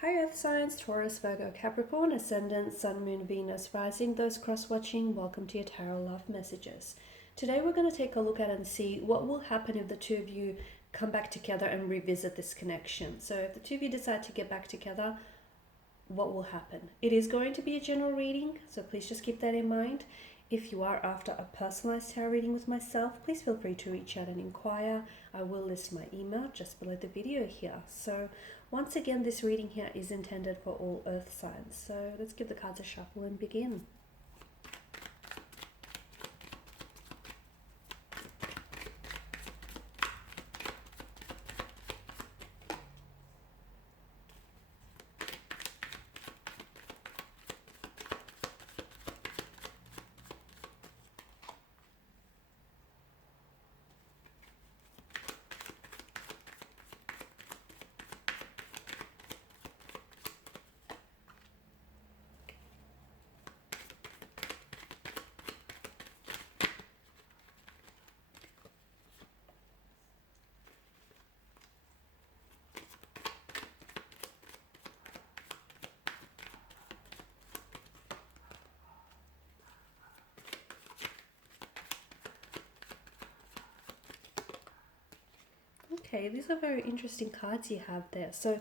Hi Earth signs, Taurus, Virgo, Capricorn, Ascendant, Sun, Moon, Venus, Rising. Those cross-watching, welcome to your Tarot Love Messages. Today we're going to take a look at and see what will happen if the two of you come back together and revisit this connection. So if the two of you decide to get back together, what will happen? It is going to be a general reading, so please just keep that in mind. If you are after a personalized tarot reading with myself, please feel free to reach out and inquire. I will list my email just below the video here. So once again, this reading here is intended for all earth signs. So let's give the cards a shuffle and begin. Okay, these are very interesting cards you have there. So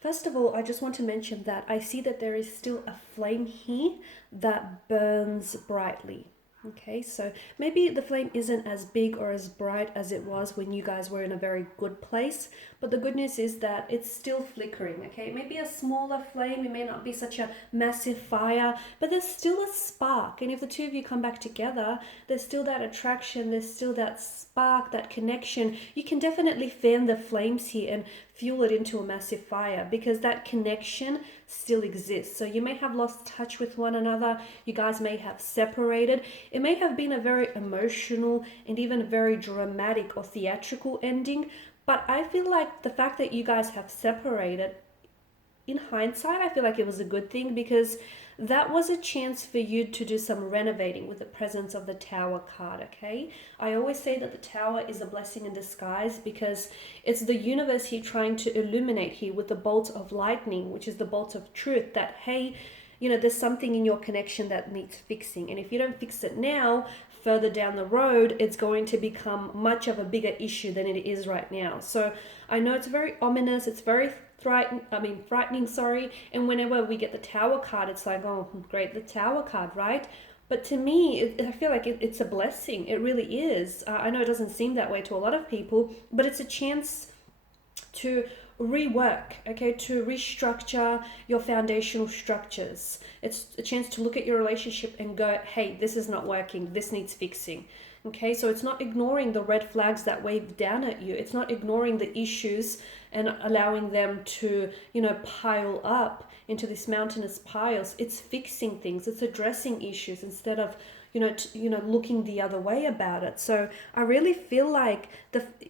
first of all, I just want to mention that I see that there is still a flame here that burns brightly. Okay, so maybe the flame isn't as big or as bright as it was when you guys were in a very good place, but the good news is that it's still flickering. Okay, it may be a smaller flame, it may not be such a massive fire, but there's still a spark. And if the two of you come back together, there's still that attraction, there's still that spark, that connection. You can definitely fan the flames here and fuel it into a massive fire because that connection still exists. So you may have lost touch with one another, you guys may have separated. It may have been a very emotional and even very dramatic or theatrical ending, but I feel like the fact that you guys have separated, in hindsight, I feel like it was a good thing because that was a chance for you to do some renovating with the presence of the Tower card, okay? I always say that the Tower is a blessing in disguise because it's the universe here trying to illuminate here with the bolt of lightning, which is the bolt of truth that, hey, you know, there's something in your connection that needs fixing. And if you don't fix it now, further down the road, it's going to become much of a bigger issue than it is right now. So I know it's very ominous, it's very frightening, sorry. And whenever we get the Tower card, it's like, oh, great, the Tower card, right? But to me, I feel like it's a blessing. It really is. I know it doesn't seem that way to a lot of people, but it's a chance to rework, okay, to restructure your foundational structures. It's a chance to look at your relationship and go, hey, this is not working, this needs fixing. Okay, so it's not ignoring the red flags that wave down at you. It's not ignoring the issues and allowing them to, pile up into these mountainous piles. It's fixing things. It's addressing issues instead of, looking the other way about it. So I really feel like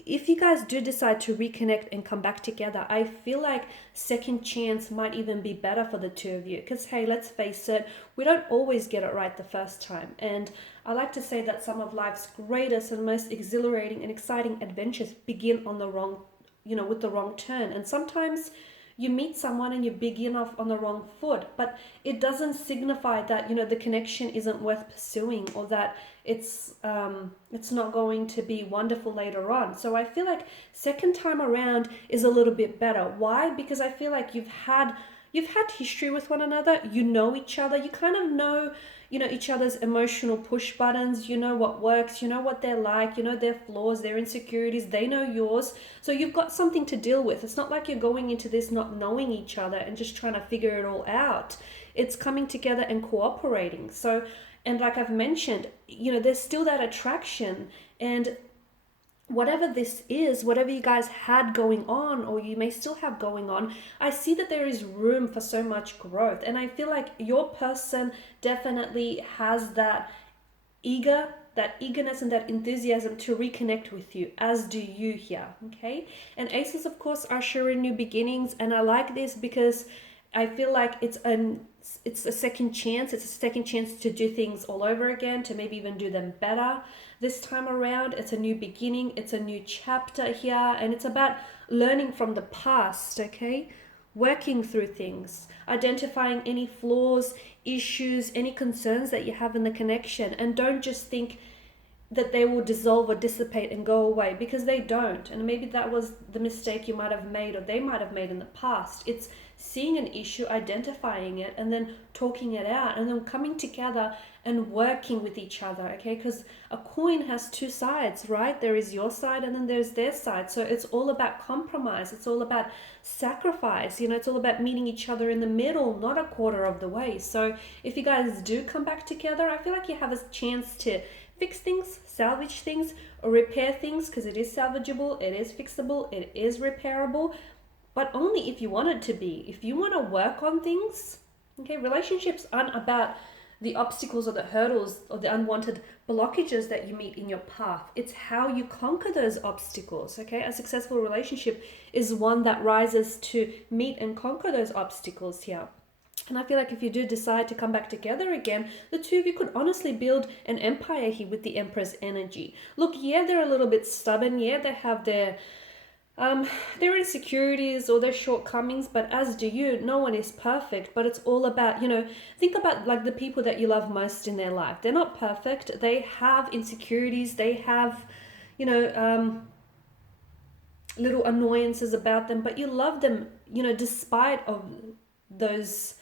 if you guys do decide to reconnect and come back together, I feel like second chance might even be better for the two of you. Because, hey, let's face it, we don't always get it right the first time. And I like to say that some of life's greatest and most exhilarating and exciting adventures begin on the wrong, with the wrong turn. And sometimes you meet someone and you begin off on the wrong foot, but it doesn't signify that, the connection isn't worth pursuing or that it's not going to be wonderful later on. So I feel like second time around is a little bit better. Why? Because I feel like you've had history with one another, you know each other, you kind of know each other's emotional push buttons, you know what works, you know what they're like, you know their flaws, their insecurities, they know yours. So you've got something to deal with. It's not like you're going into this not knowing each other and just trying to figure it all out. It's coming together and cooperating. So, and like I've mentioned, there's still that attraction, and whatever this is, whatever you guys had going on or you may still have going on, I see that there is room for so much growth. And I feel like your person definitely has that eagerness and that enthusiasm to reconnect with you, as do you here, okay? And aces, of course, are showing new beginnings, and I like this because I feel like it's a second chance. It's a second chance to do things all over again, to maybe even do them better. This time around, it's a new beginning. It's a new chapter here, and it's about learning from the past, okay? working through things, identifying any flaws, issues, any concerns that you have in the connection. And don't just think that they will dissolve or dissipate and go away, because they don't. And maybe that was the mistake you might have made, or they might have made in the past. It's seeing an issue, identifying it, and then talking it out, and then coming together and working with each other, okay? Because a coin has two sides, right? There is your side and then there's their side. So it's all about compromise. It's all about sacrifice. You know, it's all about meeting each other in the middle, not a quarter of the way. So if you guys do come back together, I feel like you have a chance to fix things, salvage things, or repair things, because it is salvageable, it is fixable, it is repairable, but only if you want it to be. If you want to work on things, okay, relationships aren't about the obstacles or the hurdles or the unwanted blockages that you meet in your path. It's how you conquer those obstacles, okay? A successful relationship is one that rises to meet and conquer those obstacles here. And I feel like if you do decide to come back together again, the two of you could honestly build an empire here with the Empress energy. Look, yeah, they're a little bit stubborn. Yeah, they have their insecurities or their shortcomings, but as do you. No one is perfect, but it's all about, you know, think about like the people that you love most in their life. They're not perfect. They have insecurities. They have, you know, little annoyances about them, but you love them, you know, despite of those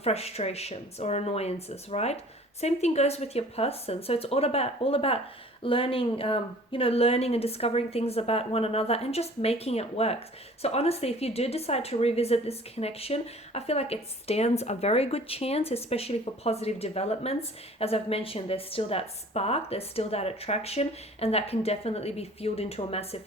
frustrations or annoyances, right? Same thing goes with your person. So it's all about learning, learning and discovering things about one another and just making it work. So honestly, if you do decide to revisit this connection, I feel like it stands a very good chance, especially for positive developments. As I've mentioned, there's still that spark, there's still that attraction, and that can definitely be fueled into a massive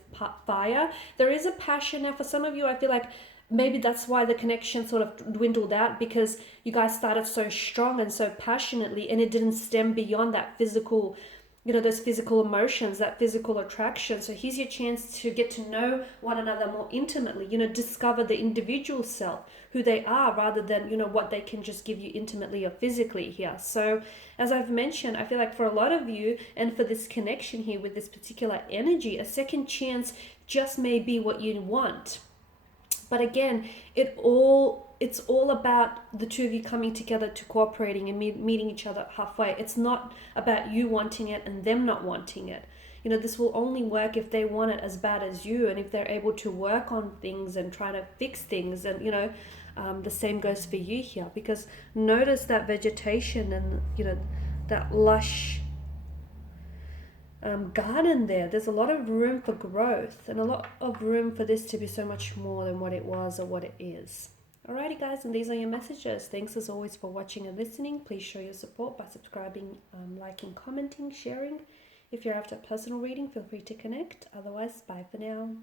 fire. There is a passion. Now, for some of you, I feel like maybe that's why the connection sort of dwindled out, because you guys started so strong and so passionately, and it didn't stem beyond that physical, you know, those physical emotions, that physical attraction. So here's your chance to get to know one another more intimately, you know, discover the individual self, who they are, rather than, you know, what they can just give you intimately or physically here. So as I've mentioned, I feel like for a lot of you, and for this connection here with this particular energy, a second chance just may be what you want. But again, it's all about the two of you coming together to cooperating and meeting each other halfway. It's not about you wanting it and them not wanting it. You know, this will only work if they want it as bad as you, and if they're able to work on things and try to fix things. And, you know, the same goes for you here, because notice that vegetation and, you know, that lush garden there. There's a lot of room for growth and a lot of room for this to be so much more than what it was or what it is. Alrighty guys, and these are your messages. Thanks as always for watching and listening. Please show your support by subscribing, liking, commenting, sharing. If you're after a personal reading, feel free to connect. Otherwise, bye for now.